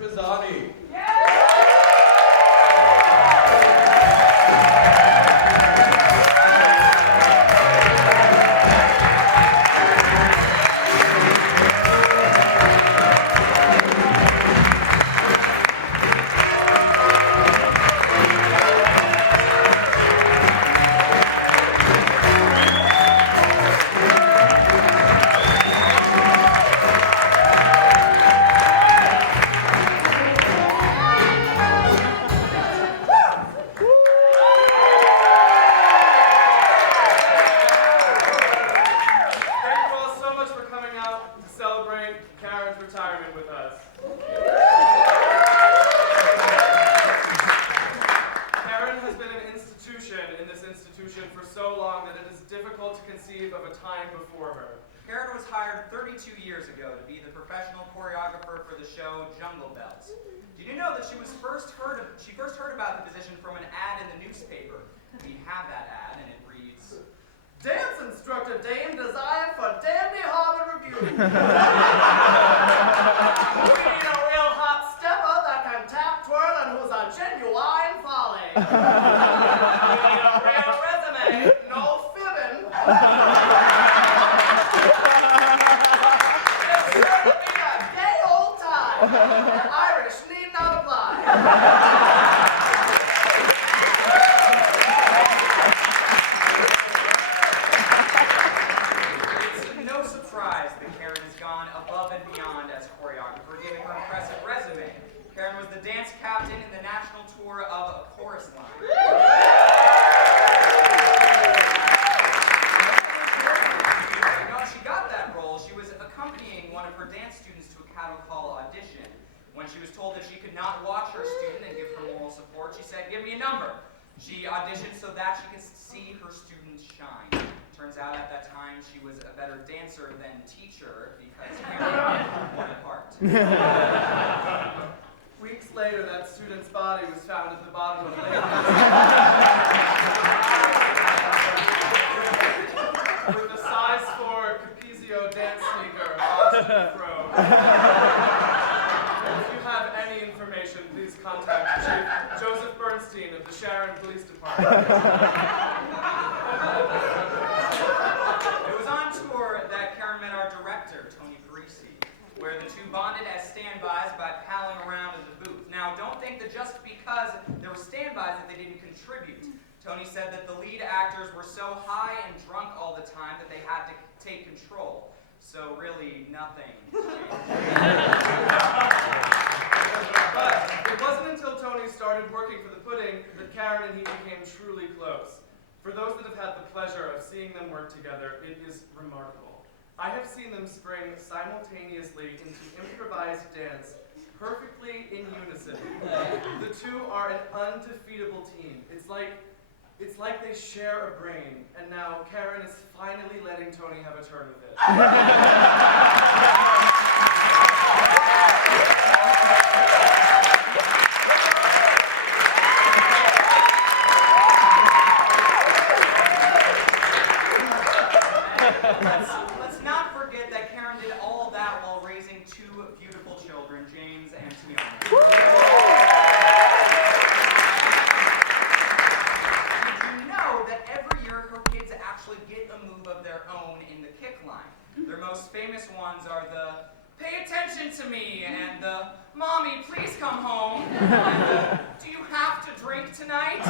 Pisani. Years ago to be the professional choreographer for the show Jungle Bells. Did you know that she first heard about the position from an ad in the newspaper? We have that ad, and it reads, "Dance instructor Dame designed for Dandy Harbor Review. We need a real hot stepper that can tap, twirl, and who's a genuine folly. We need a real resume, no fibbing. Irish need not apply." It's no surprise that Karen has gone above and beyond as choreographer, giving her impressive resume. Karen was the dance captain in the national tour of A Chorus Line. She got that role. She was accompanying one of her dance students to a cattle call audition. When she was told that she could not watch her student and give her moral support, she said, "Give me a number." She auditioned so that she could see her students shine. Turns out at that time she was a better dancer than teacher because Karen won apart. Weeks later, that student's body was found at the bottom of Lake with a size 4 Capizio dance sneaker lost in the throw. If you have any information, please contact Chief Joseph Bernstein of the Sharon Police Department. It was on tour that Karen met our director, Tony Parise, where the two bonded as standbys by palling around in the booth. Now, don't think that just because there were standbys that they didn't contribute. Tony said that the lead actors were so high and drunk all the time that they had to take control. So really, nothing changed. But it wasn't until Tony started working for the pudding that Karen and he became truly close. For those that have had the pleasure of seeing them work together, it is remarkable. I have seen them spring simultaneously into improvised dance, perfectly in unison. The two are an undefeatable team. It's like they share a brain, and now Karen is finally letting Tony have a turn with it. Let's not forget that Karen did all of that while raising two beautiful children, James and Tiana. Get a move of their own in the kick line. Their most famous ones are the "Pay attention to me" and the "Mommy, please come home" and the "Do you have to drink tonight?"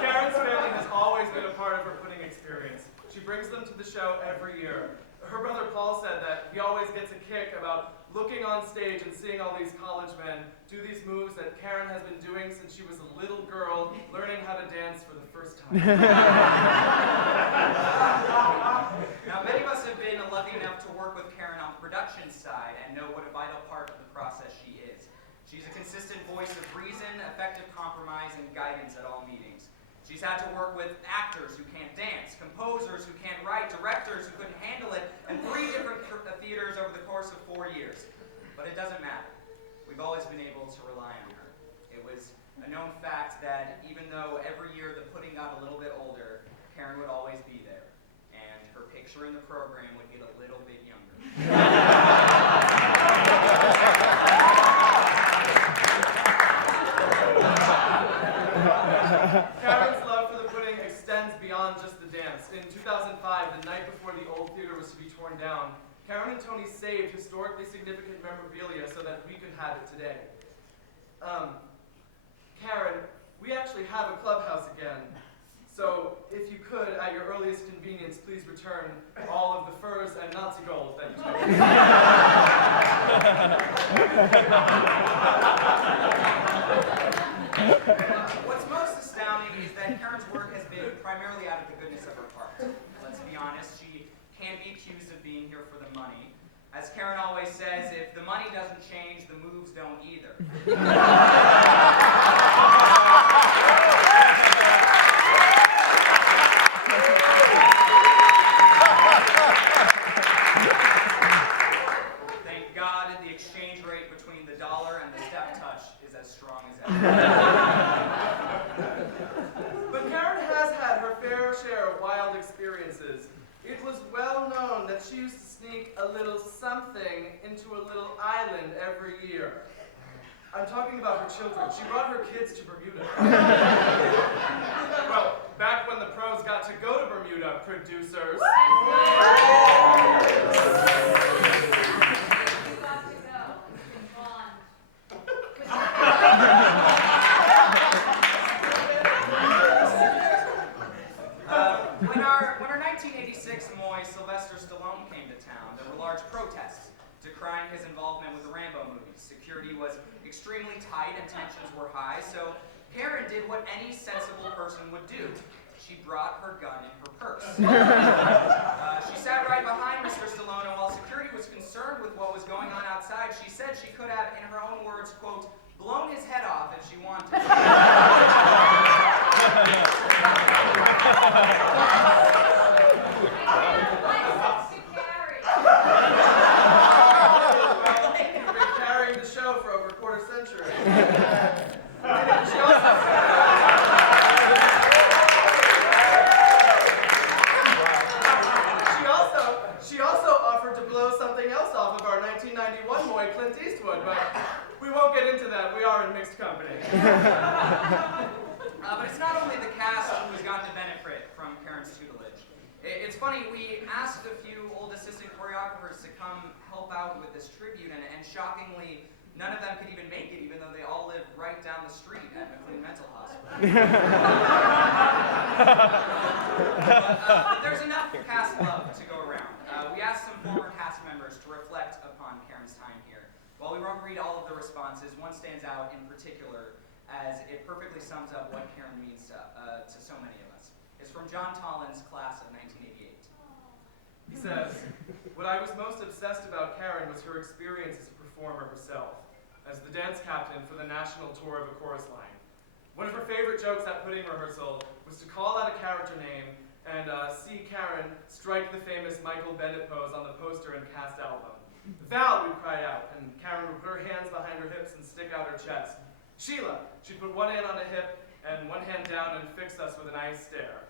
Karen's family has always been a part of her pudding experience. She brings them to the show every year. Her brother Paul said that he always gets a kick about looking on stage and seeing all these college men do these moves that Karen has been doing since she was a little girl, learning how to dance for the first time. Now, many of us have been lucky enough to work with Karen on the production side and know what a vital part of the process she is. She's a consistent voice of reason, effective compromise, and guidance at all meetings. She's had to work with actors who can't dance, composers who can't write, directors who couldn't handle it, and 3 different theaters over the course of 4 years. But it doesn't matter. We've always been able to rely on her. It was a known fact that even though every year the pudding got a little bit older, Karen would always be picture in the program would get a little bit younger. Karen's love for the pudding extends beyond just the dance. In 2005, the night before the old theater was to be torn down, Karen and Tony saved historically significant memorabilia so that we could have it today. Karen, we actually have a clubhouse again. So if you could, at your earliest convenience, please return all of the furs and Nazi gold that you took. What's most astounding is that Karen's work has been primarily out of the goodness of her heart. Let's be honest, she can't be accused of being here for the money. As Karen always says, if the money doesn't change, the moves don't either. Thank God the exchange rate between the dollar and the step touch is as strong as ever. But Karen has had her fair share of wild experiences. It was well known that she used to sneak a little something into a little island every year. I'm talking about her children. She brought her kids to Bermuda. Well, back when the pros got to go to Bermuda, producers. When our 1986 Moy Sylvester Stallone came to town, there were large protests decrying his involvement with the Rambo movies. Security was extremely tight and tensions were high, so Karen did what any sensible person would do. She brought her gun in her purse. She sat right behind Mr. Stallone, and while security was concerned with what was going on outside, she said she could have, in her own words, quote, blown his head off if she wanted to. Been carrying the show for over a quarter century. She also offered to blow something else off of our 1991 Moy Clint Eastwood, but we won't get into that. We are in mixed company. But it's not only the cast who has gotten to benefit from Karen's tutelage. It's funny, we asked a few old assistant choreographers to come help out with this tribute, and shockingly, none of them could even make it, even though they all live right down the street at McLean Mental Hospital. But there's enough cast love to go around. We asked some former cast members to reflect upon Karen's time here. While we won't read all of the responses, one stands out in particular as it perfectly sums up what Karen means to so many of us. It's from John Tollin's class of 1988. He says, what I was most obsessed about Karen was her experience as a performer herself, as the dance captain for the national tour of a chorus line. One of her favorite jokes at pudding rehearsal was to call out a character name and see Karen strike the famous Michael Bennett pose on the poster and cast album. Val, we'd cry out, and Karen would put her hands behind her hips and stick out her chest. Sheila, she'd put one hand on the hip and one hand down and fix us with an ice stare.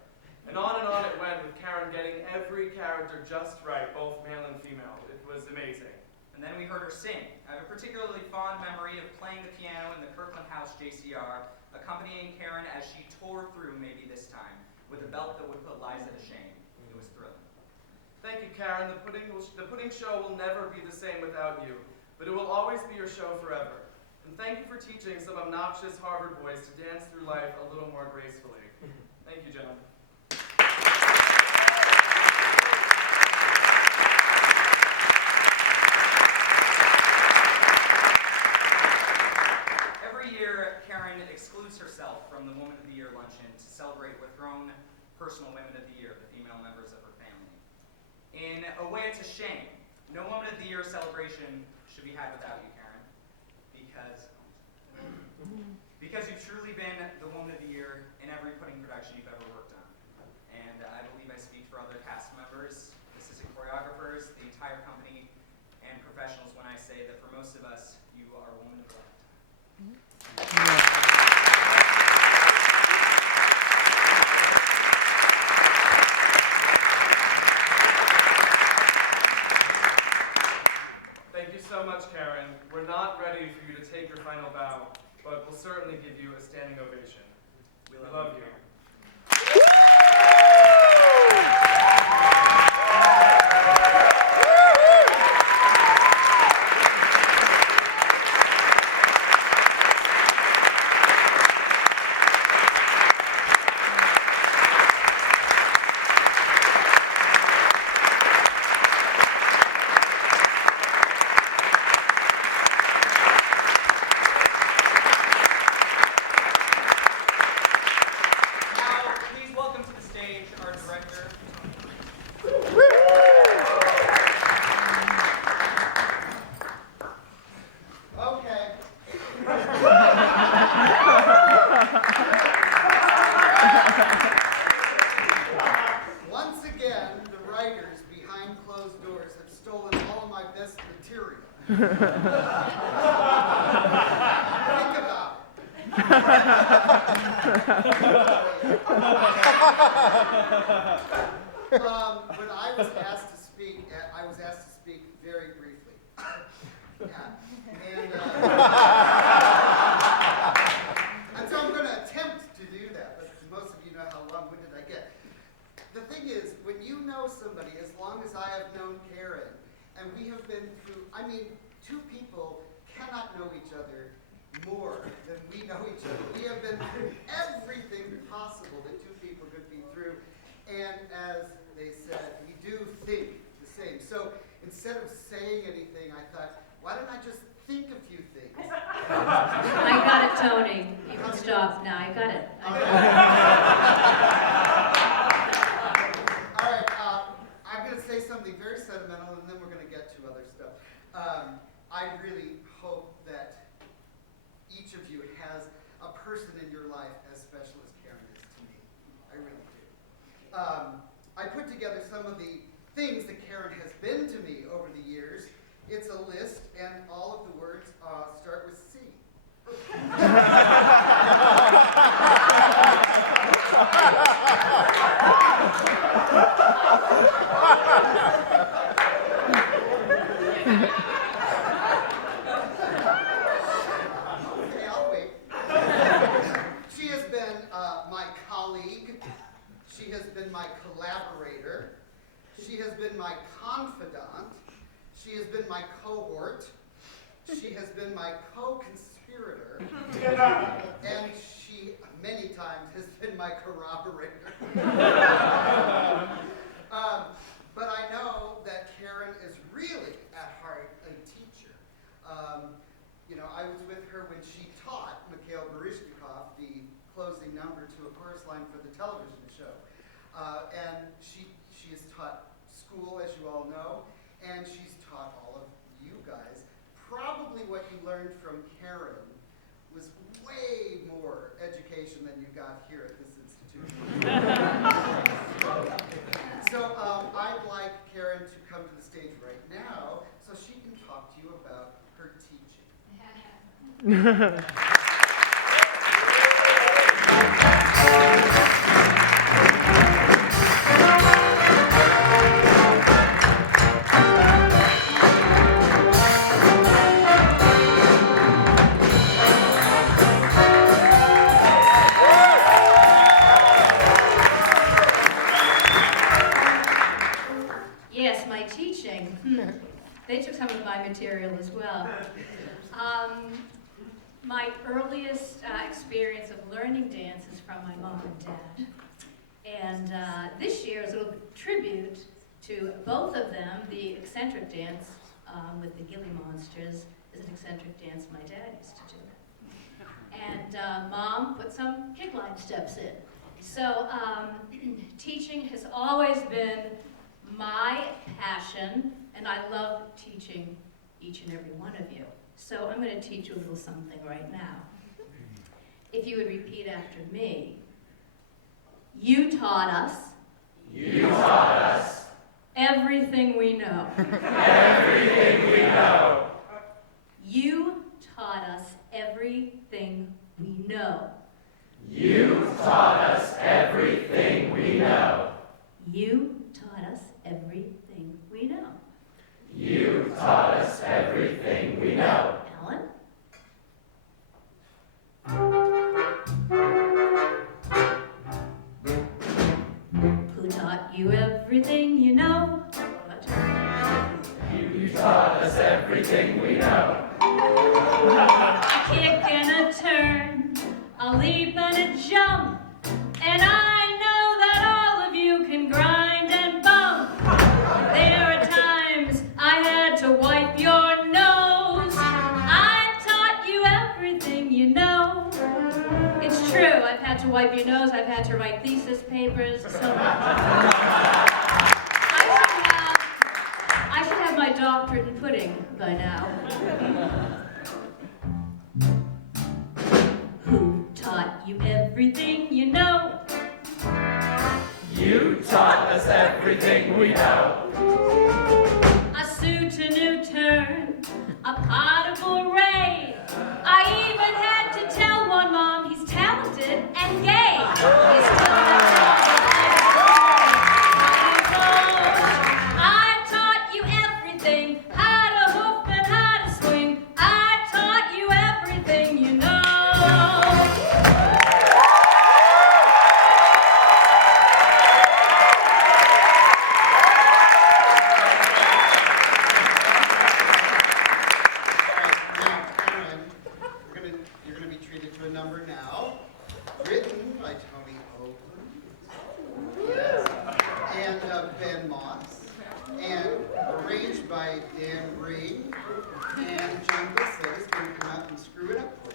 And on it went, with Karen getting every character just right, both male and female. It was amazing. And then we heard her sing. I have a particularly fond memory of playing the piano in the Kirkland House JCR, accompanying Karen as she tore through Maybe This Time, with a belt that would put Liza to shame. It was thrilling. Thank you, Karen. The pudding show will never be the same without you, but it will always be your show forever. And thank you for teaching some obnoxious Harvard boys to dance through life a little more gracefully. Thank you, gentlemen. Every year, Karen excludes herself from the Woman of the Year luncheon to celebrate with her own personal Women of the Year, the female members of her family. In a way, it's a shame. No Woman of the Year celebration should be had without you, Karen. Because you've truly been the Woman of the Year in every pudding production you've ever worked on. And I believe I speak for other cast members, assistant choreographers, the entire company, and professionals when I say that for most of us, you are a woman of a lifetime. our director, Okay. Once again, the writers behind closed doors have stolen all of my best material. Think about it. When I was asked to speak very briefly. Yeah. And so I'm going to attempt to do that, but most of you know how long-winded I get. The thing is, when you know somebody, as long as I have known Karen, and we have been through, two people cannot know each other more than we know each other. We have been through everything possible that two people could be through, and as they said, we do think the same. So instead of saying anything, I thought, why don't I just think a few things? I got it, Tony. You can stop now. I got it. All right, I'm going to say something very sentimental, and then we're going to get to other stuff. I really hope that each of you has a person in your life as special as Karen is to me. I really do. I put together some of the things that Karen has been to me over the years. It's a list, and all of the words start with C. Okay, I'll wait. She has been my colleague. She has been my collaborator. She has been my confidant. She has been my cohort. She has been my co-conspirator. And she, many times, has been my corroborator. But I know that Karen is really, at heart, a teacher. I was with her when she taught Mikhail Baryshnikov the closing number to a chorus line for the television show. And she has taught school, as you all know, and she's taught all of you guys. Probably what you learned from Karen was way more education than you got here at this institution. So I'd like Karen to come to the stage right now so she can talk to you about her teaching. Yes, my teaching. They took some of my material as well. My earliest experience of learning dance is from my mom and dad. And this year is a little tribute to both of them. The eccentric dance with the Gilly Monsters is an eccentric dance my dad used to do. And Mom put some kick line steps in. So teaching has always been my passion, and I love teaching each and every one of you. So I'm going to teach you a little something right now. If you would repeat after me. You taught us. You taught us. Everything we know. Everything we know. You taught us everything we know. You taught us everything we know. You taught us everything we know. You taught us everything we know. Alan? Who taught you everything you know? What? You taught us everything we know. A kick and a turn, a leap and a jump, and I know that all of you can grind and bump. There are times I had to wipe your nose. I taught you everything you know. It's true, I've had to wipe your nose. I've had to write thesis papers. So I should have my doctorate in pudding by now. Who taught you everything you know? You taught us everything we know. A suit, a new turn, a potable ray. I even had to tell one mom he's talented and gay. He still has I taught you everything, how to hoop and how to swing. I taught you everything you know. Number now, written by Tony Oblen, yes, and Ben Moss, and arranged by Dan Green, and John Blickstead is going to come out and screw it up for you.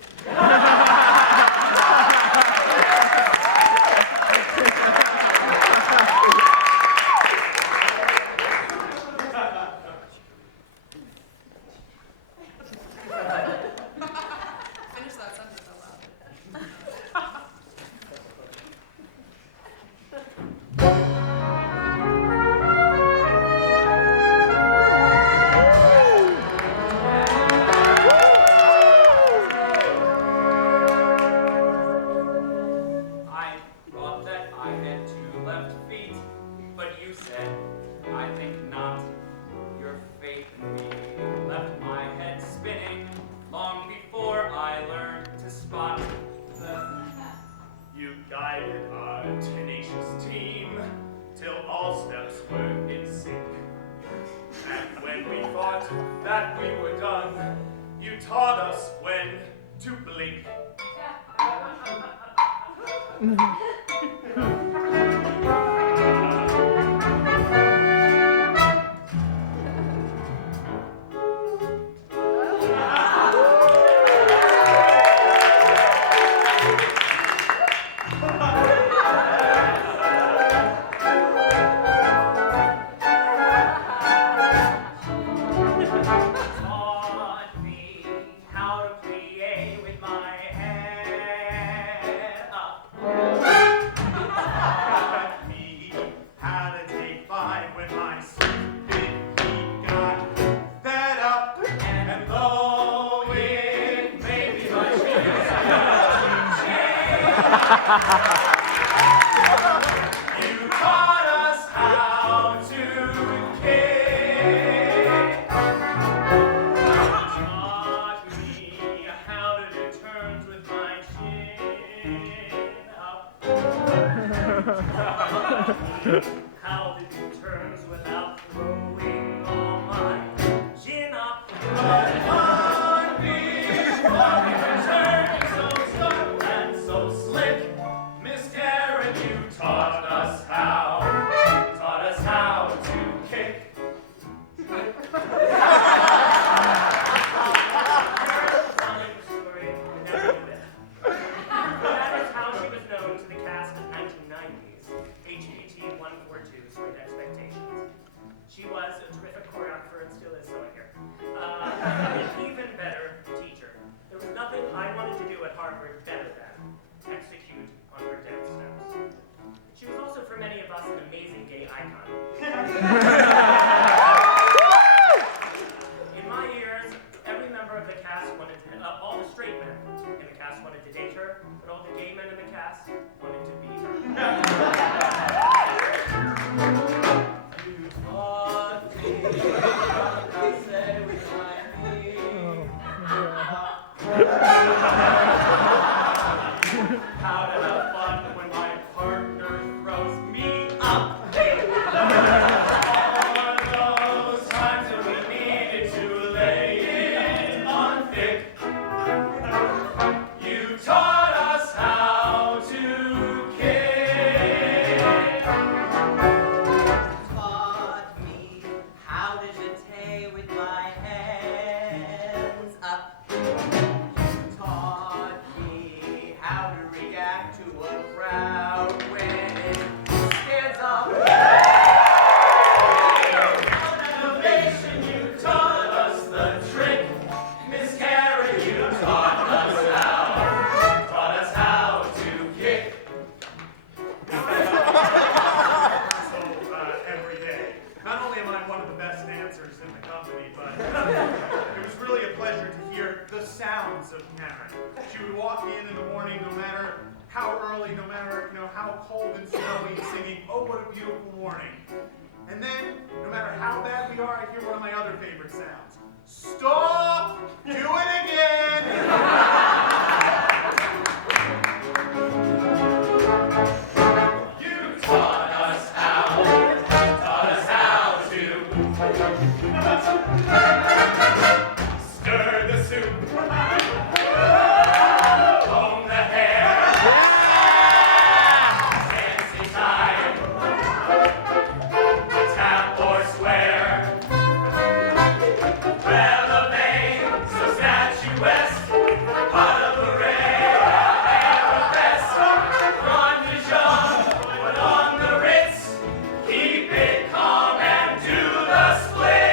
How did you turns without throwing all my chin up? One big fucking turn, so sharp and so slick. Miss Karen, you taught us how to kick. Telling the story, never knew that. That is how she was known to the cast of 1990s. HGT 142, Sweet Expectations. She was a terrific choreographer and still is so I hear. An even better teacher. There was nothing I wanted to do at Harvard better than execute on her dance steps. She was also, for many of us, an amazing gay icon. In my years, every member of the cast wanted to, all the straight men in the cast wanted to date her, but all the gay men in the cast wanted to be her. You taught me what to say with my feet. How to have fun when my partner throws me up. All those times that we needed to lay it on thick. You taught us how to kick. Taught me how to jeté with my hands up. You taught me how to react to a how cold and snowy, singing, "Oh, what a beautiful morning." And then, no matter how bad we are, I hear one of my other favorite sounds. Stop! Do it again! You taught us how to stir the soup, comb the hair, fancy time, tap or swear, relevate, so statuesque, pas de bourrée, arabesque, Ron de Jean, put on the Ritz, keep it calm and do the splits.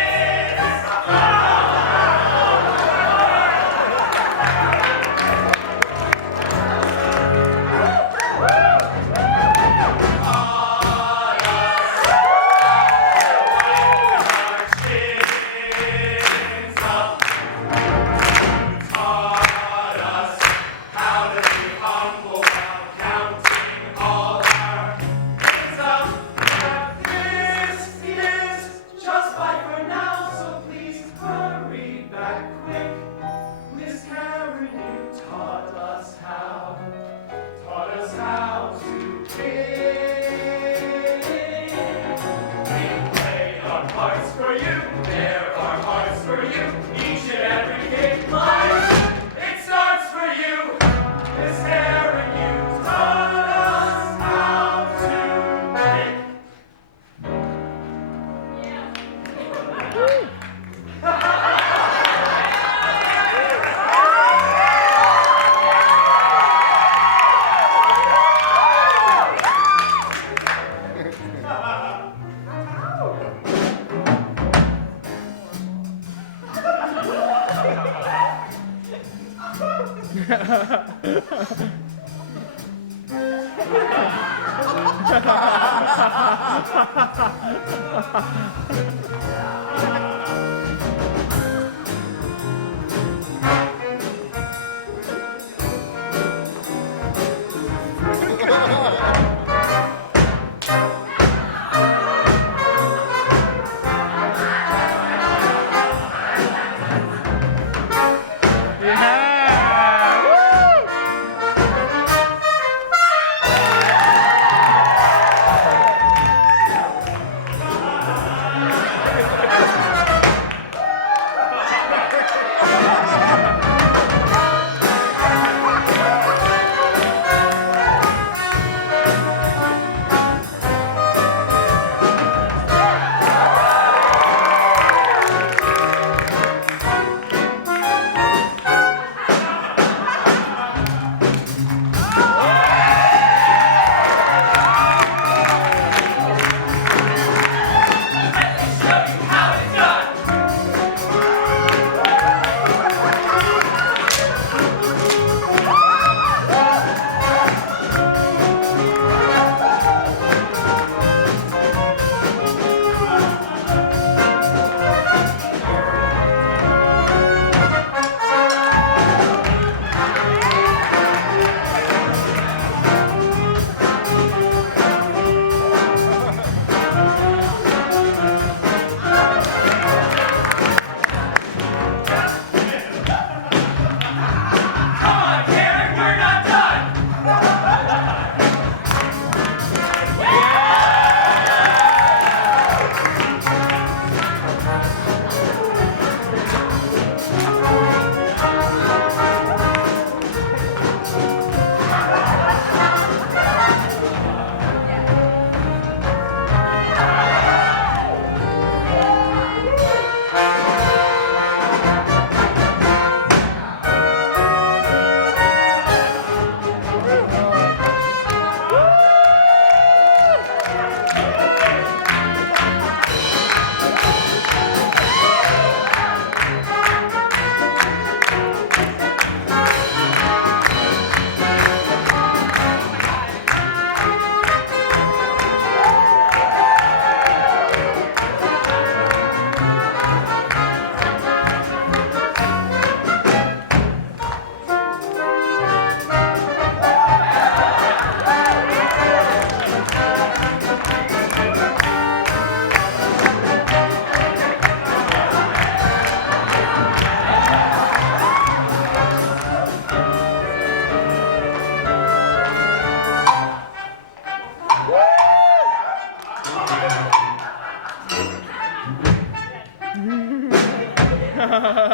more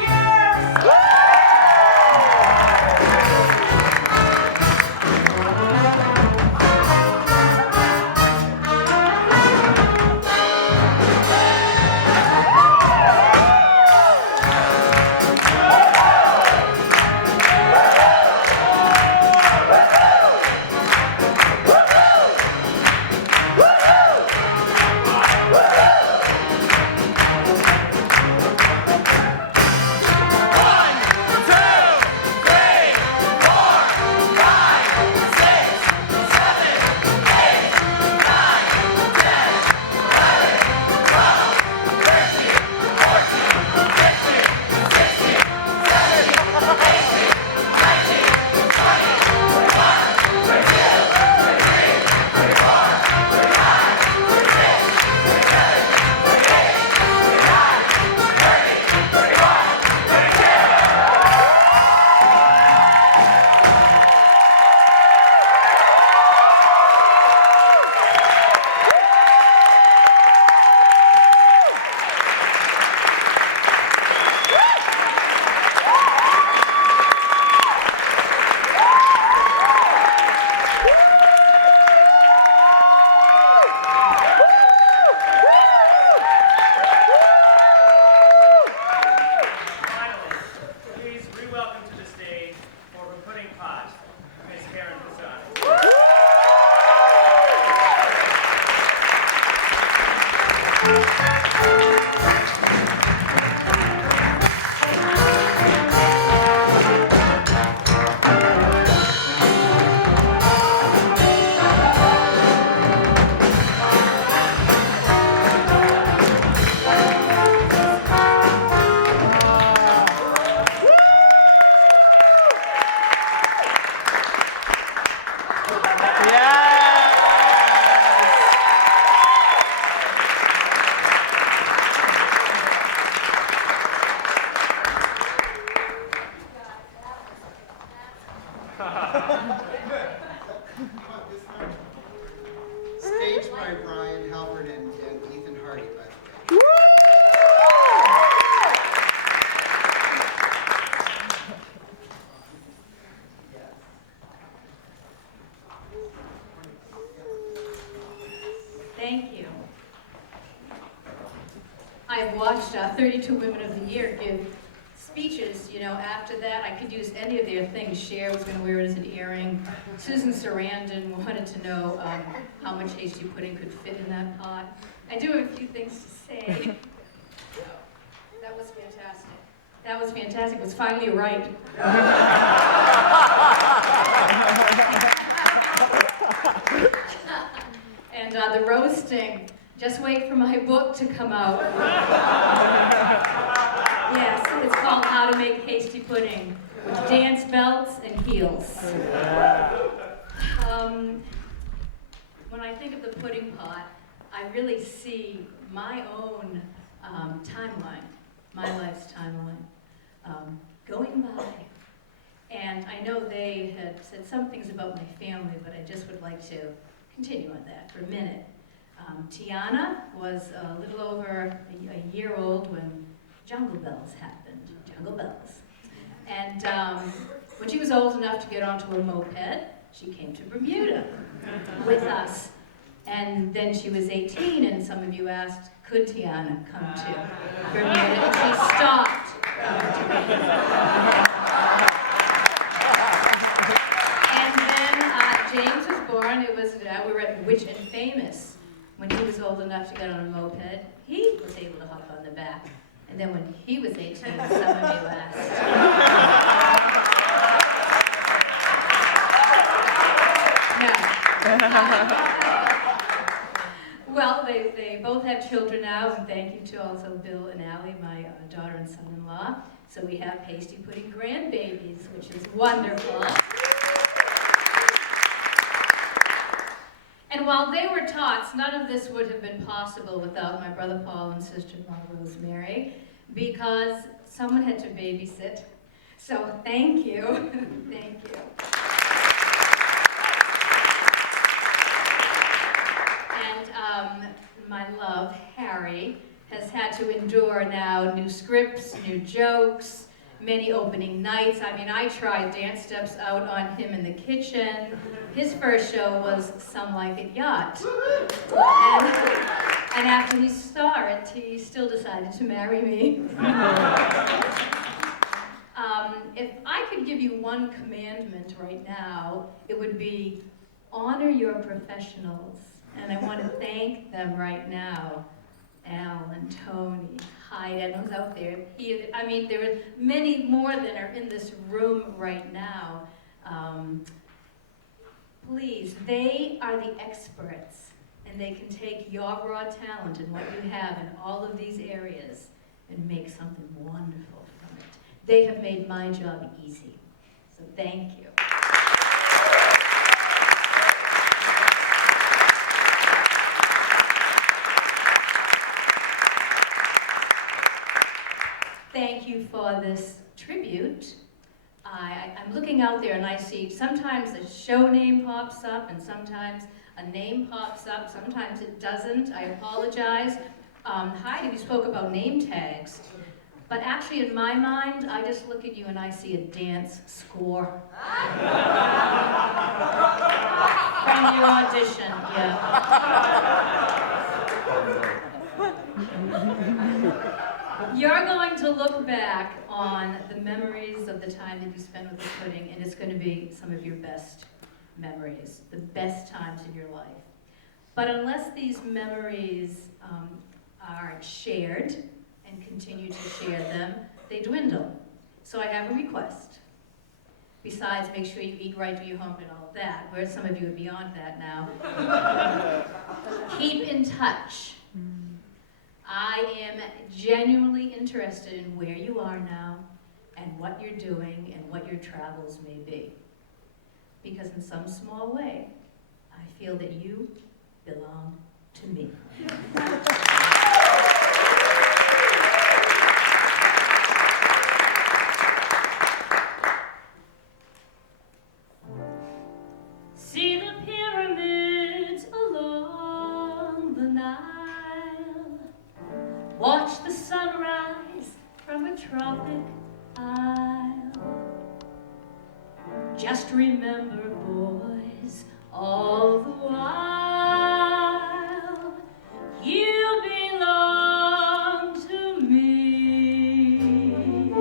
years! Staged by Brian, Halprin, and Ethan Hardy, by the way. Thank you. I've watched 32 Women of the Year give speeches, you know, after that. I could use any of their things. Cher was going to wear it as an earring. Susan Sarandon wanted to know how much hasty pudding could fit in that pot. I do have a few things to say. That was fantastic. That was fantastic. It was finally right. And the roasting. Just wait for my book to come out. Yes, it's called How to Make Hasty Pudding with Dance Belts and Heels. When I think of the pudding pot, I really see my own timeline, my life's timeline, going by. And I know they had said some things about my family, but I just would like to continue on that for a minute. Tiana was a little over a year old when Jungle Bells happened, Jungle Bells. And when she was old enough to get onto a moped, she came to Bermuda with us. And then she was 18, and some of you asked, could Tiana come to Bermuda? And she stopped coming to Bermuda. And then James was born. It was, we were at Rich and Famous. When he was old enough to get on a moped, he was able to hop on the back. And then when he was 18, some of you asked. No. Well, they both have children now, and thank you to also Bill and Allie, my daughter and son-in-law. So we have pasty pudding grandbabies, which is wonderful. And while they were tots, none of this would have been possible without my brother Paul and sister-in-law Rosemary, because someone had to babysit. So thank you, thank you. And my love, Harry. sorry, has had to endure now new scripts, new jokes, many opening nights. I mean, I tried dance steps out on him in the kitchen. His first show was Some Like It Yacht. And after he saw it, he still decided to marry me. If I could give you one commandment right now, it would be honor your professionals. And I want to thank them right now. Al and Tony, Heidi, I know who's out there. I mean, there are many more that are in this room right now. Please, they are the experts, and they can take your raw talent and what you have in all of these areas and make something wonderful from it. They have made my job easy, so thank you. Thank you for this tribute. I'm looking out there and I see sometimes a show name pops up and sometimes a name pops up, sometimes it doesn't. I apologize. Heidi, you spoke about name tags, but actually in my mind, I just look at you and I see a dance score. From your audition, yeah. You're going to look back on the memories of the time that you spent with the pudding, and it's going to be some of your best memories, the best times in your life. But unless these memories are shared and continue to share them, they dwindle. So I have a request. Besides, make sure you eat right, do your homework and all of that, where some of you are beyond that now. Keep in touch. I am genuinely interested in where you are now and what you're doing and what your travels may be. Because in some small way, I feel that you belong to me. See the pyramids along the Nile. Watch the sunrise from a tropic isle. Just remember, boys, all the while, you belong to me.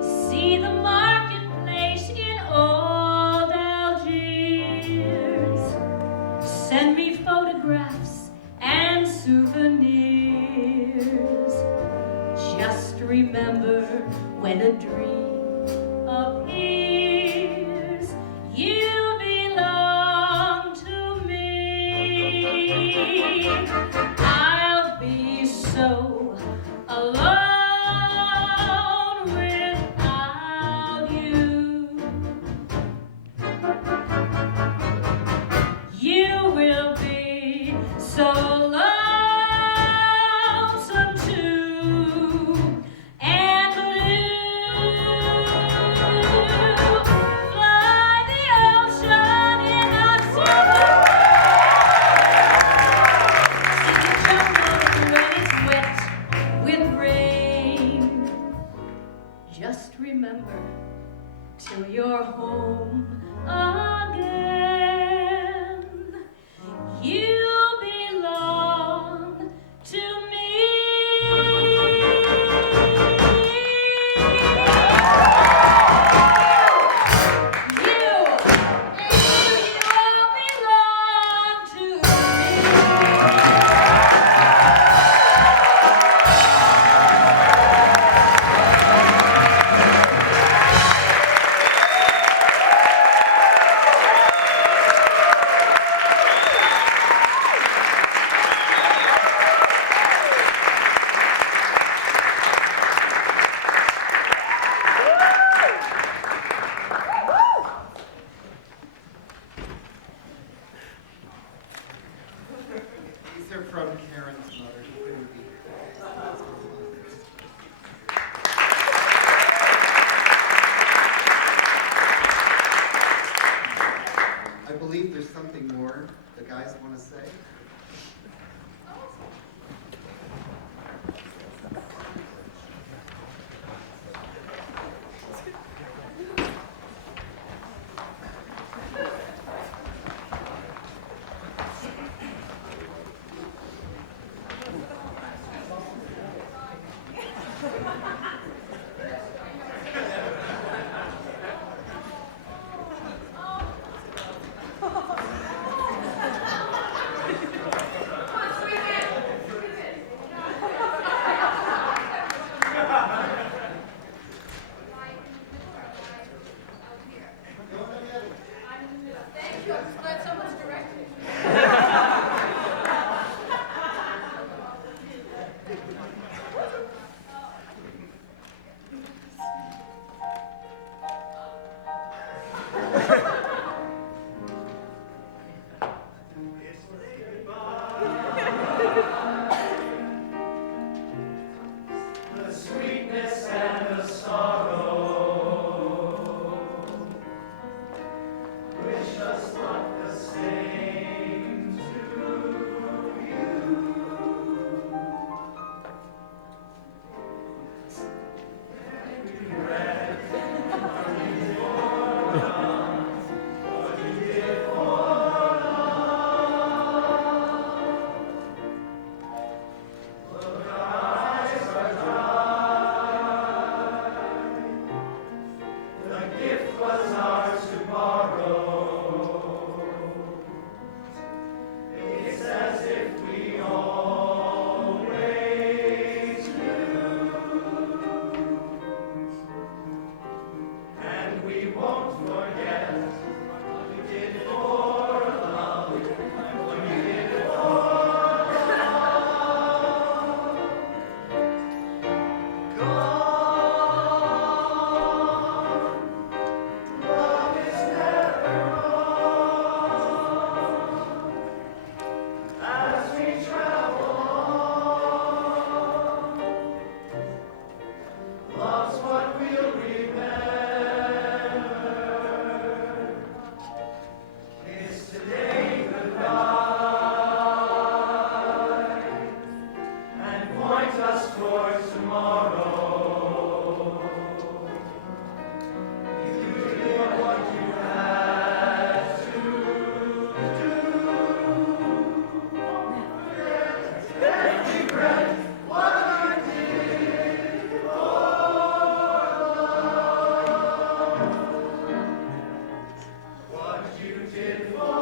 See the marketplace in old Algiers. Send me photographs and souvenirs. Just remember when a dream appears, you belong to me. I'll be so alone without you. You will be so lonesome too, and blue. Fly the ocean in a silver. See the jungle when it's wet with rain. Just remember till you're home again, you belong to me. You all belong to me. These are from Karen's mother, who couldn't be here. I believe there's something more the guys want to say. did for